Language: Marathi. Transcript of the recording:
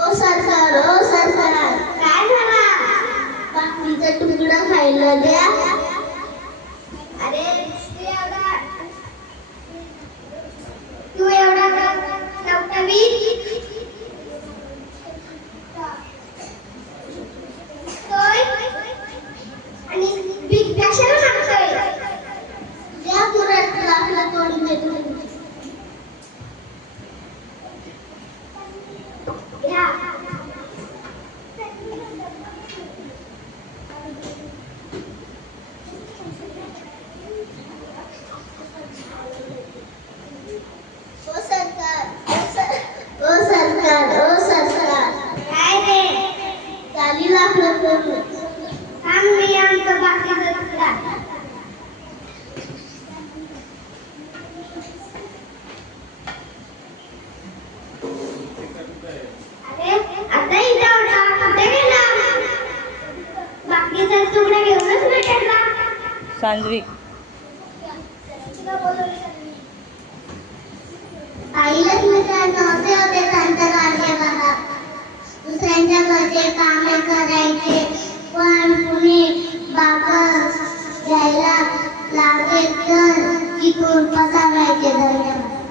ओ सरकार काय झाला? बाकीचा तुकडा खायला द्या. अरे तू एवढा टवटवीत होय आणि बिग कशाला मागतोय? या पुरात आपला तोडून देतो. या ओ सरकार काय रे? 40 लाख रुपये सांग मी आणतो बाकीचा तुकडा. अरे आता इथं कुठे गेला? बाकीचा तुकडा घेऊनच भेटला. सांजवी आईलाच मित्रांनो असे होते संत गाडगे बाबा. दुसऱ्यांच्या घरचे कामे करायचे,